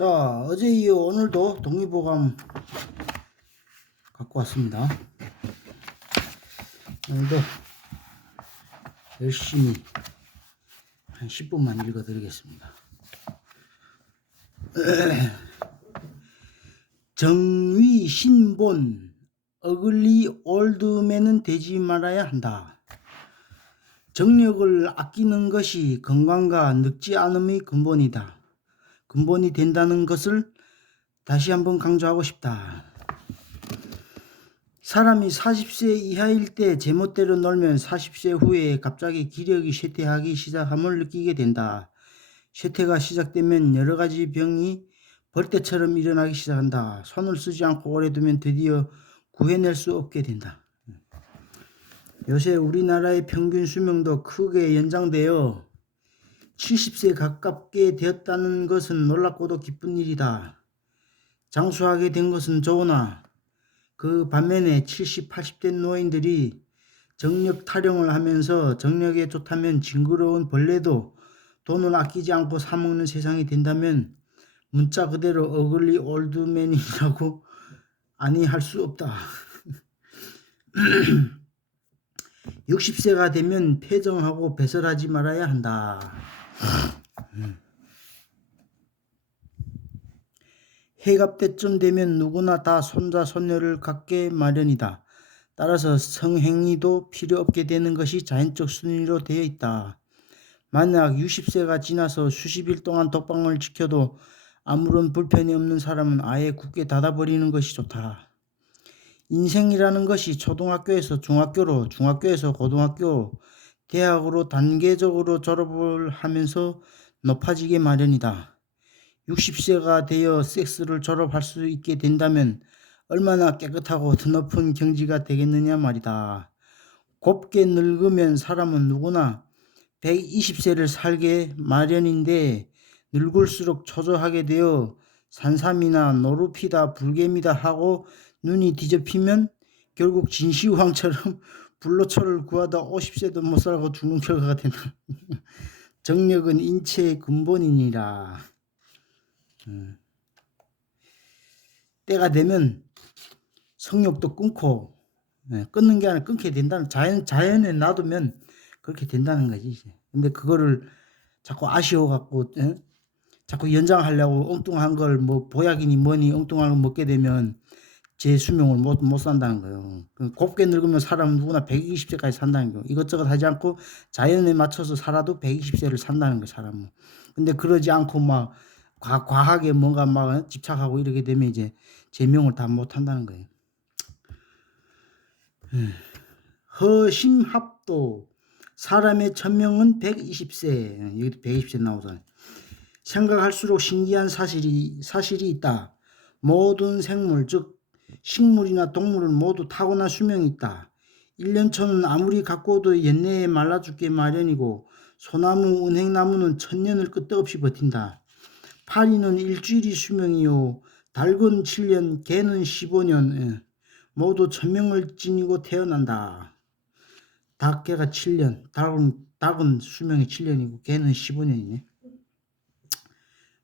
자, 어제 이어 오늘도 동의보감 갖고 왔습니다. 오늘도 열심히 한 10분만 읽어 드리겠습니다. 정위 신본 어글리 올드맨은 되지 말아야 한다. 정력을 아끼는 것이 건강과 늙지 않음의 근본이 된다는 것을 다시 한번 강조하고 싶다. 사람이 40세 이하일 때 제멋대로 놀면 40세 후에 갑자기 기력이 쇠퇴하기 시작함을 느끼게 된다. 쇠퇴가 시작되면 여러 가지 병이 벌떼처럼 일어나기 시작한다. 손을 쓰지 않고 오래 두면 드디어 구해낼 수 없게 된다. 요새 우리나라의 평균 수명도 크게 연장되어 70세 가깝게 되었다는 것은 놀랍고도 기쁜 일이다. 장수하게 된 것은 좋으나 그 반면에 70, 80대 노인들이 정력 타령을 하면서 정력에 좋다면 징그러운 벌레도 돈을 아끼지 않고 사먹는 세상이 된다면 문자 그대로 어글리 올드맨이라고 아니할 수 없다. 60세가 되면 폐정하고 배설하지 말아야 한다. 해갑 때쯤 되면 누구나 다 손자 손녀를 갖게 마련이다. 따라서 성행위도 필요 없게 되는 것이 자연적 순리로 되어 있다. 만약 60세가 지나서 수십일 동안 독방을 지켜도 아무런 불편이 없는 사람은 아예 굳게 닫아버리는 것이 좋다. 인생이라는 것이 초등학교에서 중학교로, 중학교에서 고등학교, 대학으로 단계적으로 졸업을 하면서 높아지게 마련이다. 60세가 되어 섹스를 졸업할 수 있게 된다면 얼마나 깨끗하고 드높은 경지가 되겠느냐 말이다. 곱게 늙으면 사람은 누구나 120세를 살게 마련인데 늙을수록 초조하게 되어 산삼이나 노루피다 불개미다 하고 눈이 뒤집히면 결국 진시황처럼 불로초를 구하다 50세도 못 살고 죽는 결과가 된다. 정력은 인체의 근본이니라. 때가 되면 성욕도 끊고, 끊는 게 아니라 끊게 된다는, 자연에 놔두면 그렇게 된다는 거지. 근데 그거를 자꾸 아쉬워갖고, 자꾸 연장하려고 엉뚱한 걸, 뭐, 보약이니 뭐니 엉뚱한 걸 먹게 되면 제 수명을 못 산다는 거예요. 곱게 늙으면 사람은 누구나 120세까지 산다는 거예요. 이것저것 하지 않고 자연에 맞춰서 살아도 120세를 산다는 거예요, 사람은. 근데 그러지 않고 막, 과하게 뭔가 막 집착하고 이렇게 되면 이제 제명을 다 못한다는 거예요. 허심합도 사람의 천명은 120세. 여기도 120세 나오잖아요. 생각할수록 신기한 사실이 있다. 모든 생물, 즉 식물이나 동물은 모두 타고난 수명이 있다. 1년초는 아무리 가꿔도 연내에 말라 죽게 마련이고 소나무, 은행나무는 1000년을 끄떡없이 버틴다. 파리는 일주일이 수명이요 닭은 7년, 개는 15년, 모두 천명을 지니고 태어난다. 닭개가 7년, 닭은 수명이 7년이고 개는 15년이네.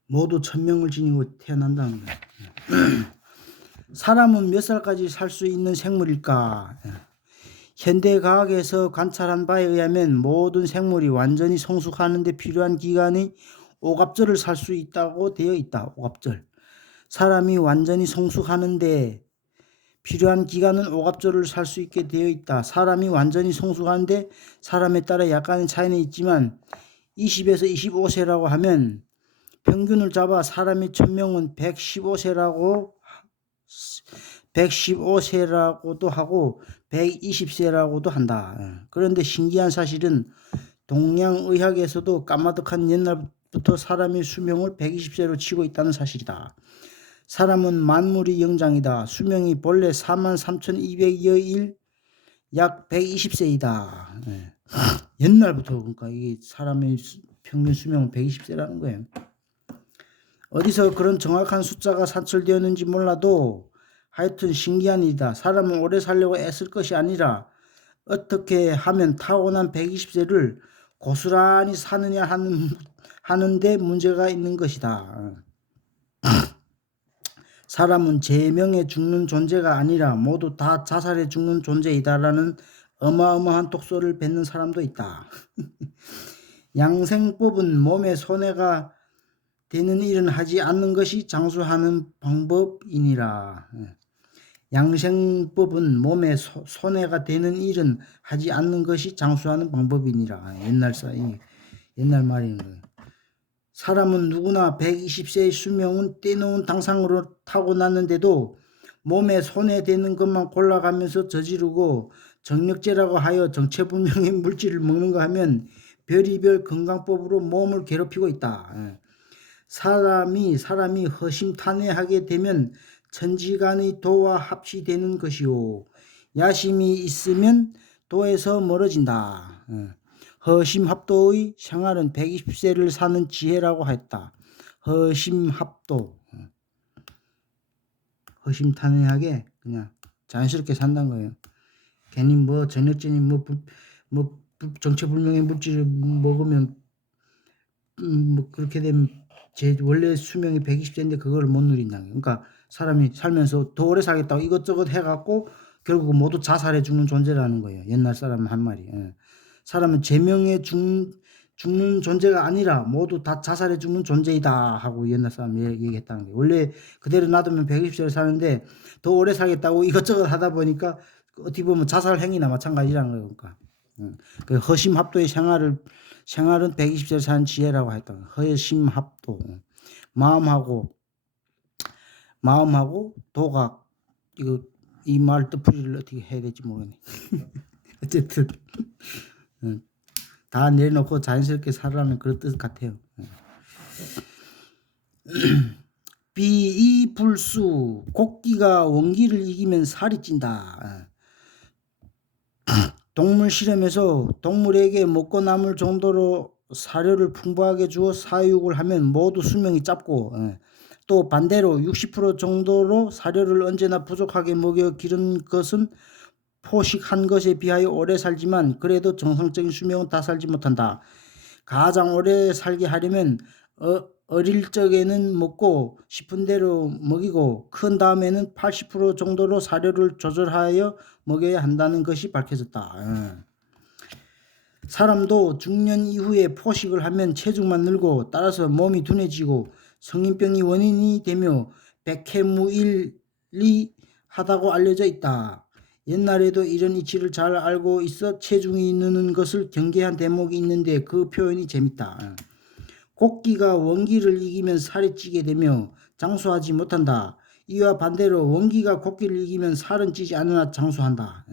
모두 천명을 지니고 태어난다는 거야. 사람은 몇 살까지 살 수 있는 생물일까? 현대과학에서 관찰한 바에 의하면 모든 생물이 완전히 성숙하는 데 필요한 기간이 오갑절을 살 수 있다고 되어 있다. 오갑절. 사람이 완전히 성숙하는데 필요한 기간은 오갑절을 살 수 있게 되어 있다. 사람이 완전히 성숙하는데 사람에 따라 약간의 차이는 있지만 20에서 25세라고 하면 평균을 잡아 사람의 천명은 115세라고도 하고 120세라고도 한다. 그런데 신기한 사실은 동양의학에서도 까마득한 옛날부터 사람의 수명을 120세로 치고 있다는 사실이다. 사람은 만물의 영장이다. 수명이 본래 43,200여일, 약 120세이다. 옛날부터 그러니까 이게 사람의 평균 수명은 120세라는 거예요. 어디서 그런 정확한 숫자가 산출되었는지 몰라도 하여튼 신기한 일이다. 사람은 오래 살려고 애쓸 것이 아니라 어떻게 하면 타고난 120세를 고스란히 사느냐 하는데 문제가 있는 것이다. 사람은 제명에 죽는 존재가 아니라 모두 다 자살해 죽는 존재이다라는 어마어마한 독소를 뱉는 사람도 있다. 양생법은 몸에 손해가 되는 일은 하지 않는 것이 장수하는 방법이니라. 양생법은 몸에 손해가 되는 일은 하지 않는 것이 장수하는 방법이니라. 옛날 말이는 거예요. 사람은 누구나 120세의 수명은 떼놓은 당상으로 타고났는데도 몸에 손해되는 것만 골라가면서 저지르고 정력제라고 하여 정체불명의 물질을 먹는가 하면 별의별 건강법으로 몸을 괴롭히고 있다. 사람이 허심탄회하게 되면 천지간의 도와 합치되는 것이요. 야심이 있으면 도에서 멀어진다. 허심합도의 생활은 120세를 사는 지혜라고 했다. 허심합도. 허심탄회하게 그냥 자연스럽게 산다는 거예요. 괜히 뭐 전역전이 뭐 정체불명의 물질을 먹으면 뭐 그렇게 되면 제 원래 수명이 120세인데 그걸 못 누린다. 그러니까 사람이 살면서 더 오래 살겠다고 이것저것 해갖고 결국 모두 자살해 죽는 존재라는 거예요. 옛날 사람 한 말이. 사람은 제명에 죽는 존재가 아니라 모두 다 자살해 죽는 존재이다 하고 옛날 사람이 얘기했다는 거예요. 원래 그대로 놔두면 120세를 사는데 더 오래 살겠다고 이것저것 하다 보니까 어떻게 보면 자살 행위나 마찬가지라는 거예요. 그러니까 그 허심합도의 생활은 120세를 사는 지혜라고 했다. 허심합도. 마음하고 도각. 이 말 뜻풀이를 어떻게 해야 될지 모르겠네. 어쨌든 다 내려놓고 자연스럽게 살아라는 그런 뜻 같아요. 비이불수. 곡기가 원기를 이기면 살이 찐다. 동물 실험에서 동물에게 먹고 남을 정도로 사료를 풍부하게 주어 사육을 하면 모두 수명이 짧고, 또 반대로 60% 정도로 사료를 언제나 부족하게 먹여 기른 것은 포식한 것에 비하여 오래 살지만 그래도 정상적인 수명은 다 살지 못한다. 가장 오래 살게 하려면 어릴 적에는 먹고 싶은 대로 먹이고 큰 다음에는 80% 정도로 사료를 조절하여 먹여야 한다는 것이 밝혀졌다. 사람도 중년 이후에 포식을 하면 체중만 늘고 따라서 몸이 둔해지고 성인병이 원인이 되며 백해무일리 하다고 알려져 있다. 옛날에도 이런 이치를 잘 알고 있어 체중이 느는 것을 경계한 대목이 있는데 그 표현이 재밌다. 곡기가 원기를 이기면 살이 찌게 되며 장수하지 못한다. 이와 반대로 원기가 곡기를 이기면 살은 찌지 않으나 장수한다.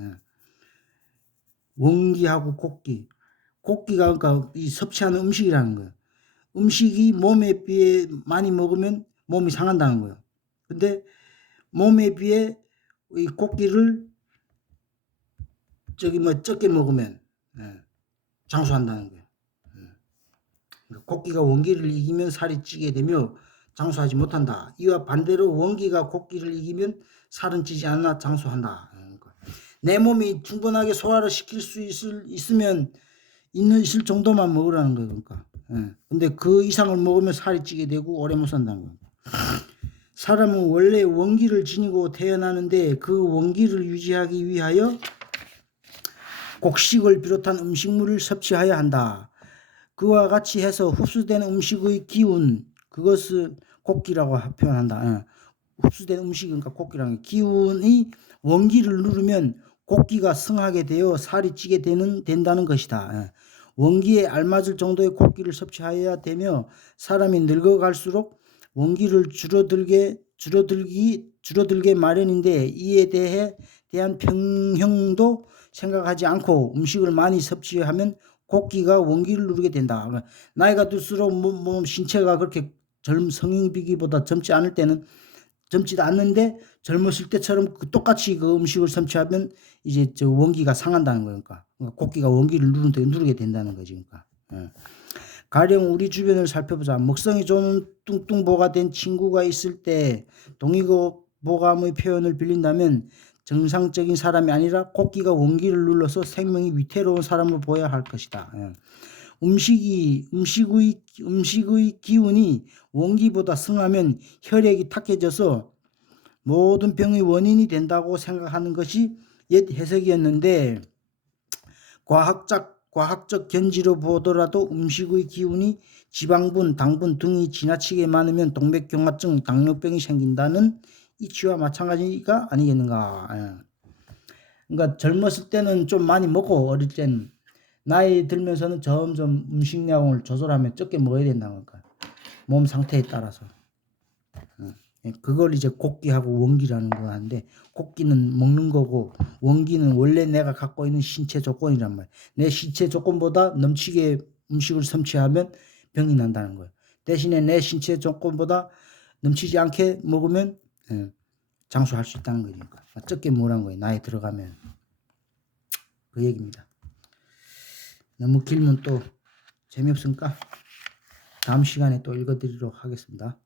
원기하고 곡기. 곡기가 그러니까 이 섭취하는 음식이라는 거예요. 음식이 몸에 비해 많이 먹으면 몸이 상한다는 거예요. 근데 몸에 비해 이 곡기를 적게 먹으면 장수한다는 거예요. 곡기가 원기를 이기면 살이 찌게 되며 장수하지 못한다. 이와 반대로 원기가 곡기를 이기면 살은 찌지 않아 장수한다. 내 몸이 충분하게 소화를 시킬 수 있을 정도만 먹으라는 거예요. 그러니까. 근데 그 이상을 먹으면 살이 찌게 되고 오래 못 산다는 거예요. 사람은 원래 원기를 지니고 태어나는데 그 원기를 유지하기 위하여 곡식을 비롯한 음식물을 섭취해야 한다. 그와 같이 해서 흡수된 음식의 기운, 그것을 곡기라고 표현한다. 흡수된 음식이 그러니까 곡기라는 기운이 원기를 누르면 곡기가 승하게 되어 살이 찌게 된다는 것이다. 원기에 알맞을 정도의 곡기를 섭취해야 되며 사람이 늙어갈수록 원기를 줄어들게 마련인데 이에 대한 평형도 생각하지 않고 음식을 많이 섭취하면 곡기가 원기를 누르게 된다. 나이가 들수록 신체가 그렇게 성인비기보다 젊지 않을 때는 젊지도 않는데 젊었을 때처럼 똑같이 그 음식을 섭취하면 이제 저 원기가 상한다는 거예요. 그러니까 곡기가 원기를 누르게 된다는 거지. 그러니까. 가령 우리 주변을 살펴보자. 먹성이 좋은 뚱뚱보가 된 친구가 있을 때 동의보감의 표현을 빌린다면 정상적인 사람이 아니라 곡기가 원기를 눌러서 생명이 위태로운 사람을 보여야 할 것이다. 음식의 기운이 원기보다 승하면 혈액이 탁해져서 모든 병의 원인이 된다고 생각하는 것이 옛 해석이었는데 과학적 견지로 보더라도 음식의 기운이 지방분, 당분 등이 지나치게 많으면 동맥경화증, 당뇨병이 생긴다는 이치와 마찬가지가 아니겠는가. 그러니까 젊었을 때는 좀 많이 먹고 어릴 때는 나이 들면서는 점점 음식량을 조절하면 적게 먹어야 된다는 거야. 몸 상태에 따라서. 그걸 이제 곡기하고 원기라는 거 하는데 곡기는 먹는 거고 원기는 원래 내가 갖고 있는 신체 조건이란 말이야. 내 신체 조건보다 넘치게 음식을 섭취하면 병이 난다는 거야. 대신에 내 신체 조건보다 넘치지 않게 먹으면 장수할 수 있다는 거니까. 적게 먹으라는 거예요. 나이 들어가면. 그 얘기입니다. 너무 길면 또 재미없으니까 다음 시간에 또 읽어드리도록 하겠습니다.